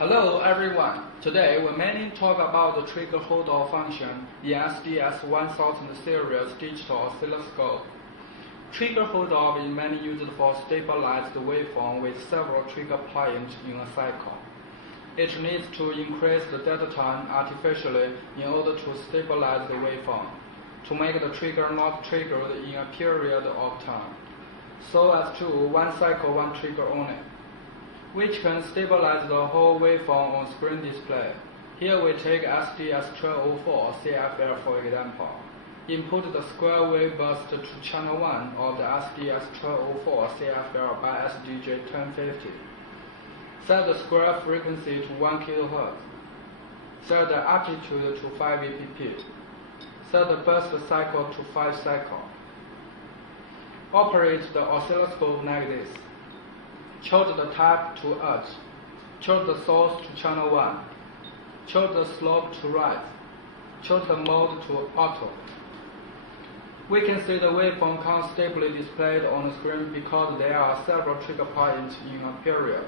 Hello everyone. Today we mainly talk about the trigger hold-off function in SDS1000 series digital oscilloscope. Trigger hold-off is mainly used for stabilized waveform with several trigger points in a cycle. It needs to increase the data time artificially in order to stabilize the waveform, to make the trigger not triggered in a period of time, so as to one cycle, one trigger only, which can stabilize the whole waveform on screen display. Here we take SDS1204 CFL for example. Input the square wave burst to channel 1 of the SDS1204 CFL by SDJ1050. Set the square frequency to 1 kHz. Set the amplitude to 5 EPP. Set the burst cycle to 5 cycles. Operate the oscilloscope like this. Choose the type to earth. Choose the source to channel 1. Choose the slope to right. Choose the mode to auto. We can see the waveform comes stably displayed on the screen because there are several trigger points in a period.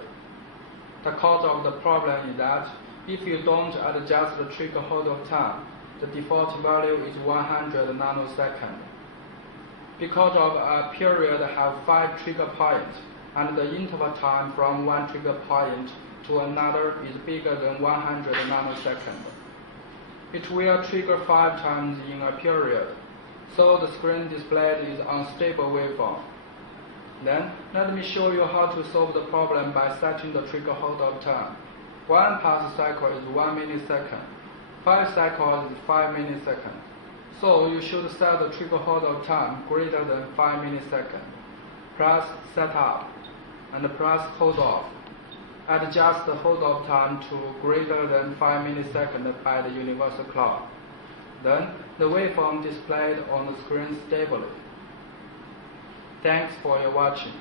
The cause of the problem is that if you don't adjust the trigger hold-off time, the default value is 100 nanoseconds. Because of a period have 5 trigger points, and the interval time from one trigger point to another is bigger than 100 nanoseconds. It will trigger 5 times in a period, so the screen displayed is unstable waveform. Then, let me show you how to solve the problem by setting the trigger hold-off time. 1 pulse cycle is 1 millisecond, 5 cycles is 5 milliseconds. So you should set the trigger hold-off time greater than 5 milliseconds. Press setup and press hold off. Adjust the hold off time to greater than 5 milliseconds by the universal clock. Then the waveform displayed on the screen stably. Thanks for your watching.